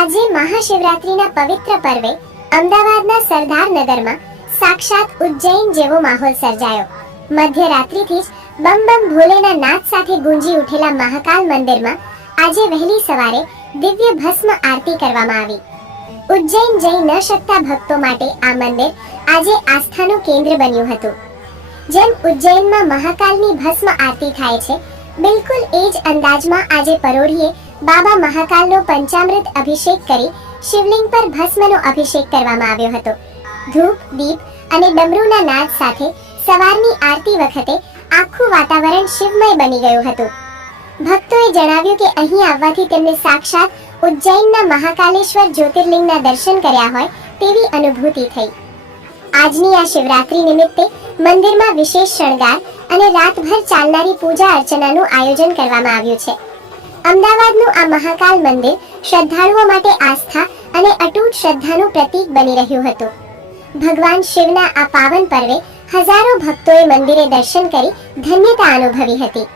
આજે મહાશિવરાત્રીના પવિત્ર પર્વે અમદાવાદના સરદારનગરમાં સાક્ષાત ઉજ્જૈન જેવો માહોલ સર્જાયો। મધ્યરાત્રિથી જ બમ બમ ભોલેના નાદ સાથે ગુંજી ઉઠેલા મહાકાલ મંદિરમાં આજે વહેલી સવારે દિવ્ય ભસ્મ આરતી કરવામાં આવી। ઉજ્જૈન જઈ ન શકતા ભક્તો માટે આ મંદિર આજે આસ્થાનું કેન્દ્ર બન્યું હતું। જેમ ઉજ્જૈનમાં મહાકાલની ભસ્મ આરતી થાય છે, બિલકુલ એ જ અંદાજમાં આજે પરોઢીએ બાબા મહાકાલનો પંચામૃત અભિષેક કરી શિવલિંગ પર ભસ્મનો અભિષેક કરવામાં આવ્યો હતો। ધૂપ, દીપ અને ડમરૂના નાદ સાથે સવારની આરતી વખતે આખું વાતાવરણ શિવમય બની ગયું હતું। ભક્તોએ જણાવ્યું કે અહીં આવવાથી તેમને સાક્ષાત ઉજ્જૈનના મહાકાલેશ્વર જ્યોતિર્લિંગના દર્શન કર્યા હોય તેવી અનુભૂતિ થઈ। આજની આ શિવરાત્રી નિમિત્તે મંદિરમાં વિશેષ શણગાર અને રાતભર ચાલનારી પૂજા અર્ચનાનું આયોજન કરવામાં આવ્યું છે। અમદાવાદનું આ મહાકાલ મંદિર શ્રદ્ધાળુઓ માટે આસ્થા અને અતૂટ શ્રદ્ધાનું પ્રતીક બની રહ્યું હતું। ભગવાન શિવના આ પાવન પર્વે હજારો ભક્તોએ મંદિરે દર્શન કરી ધન્યતા અનુભવી હતી।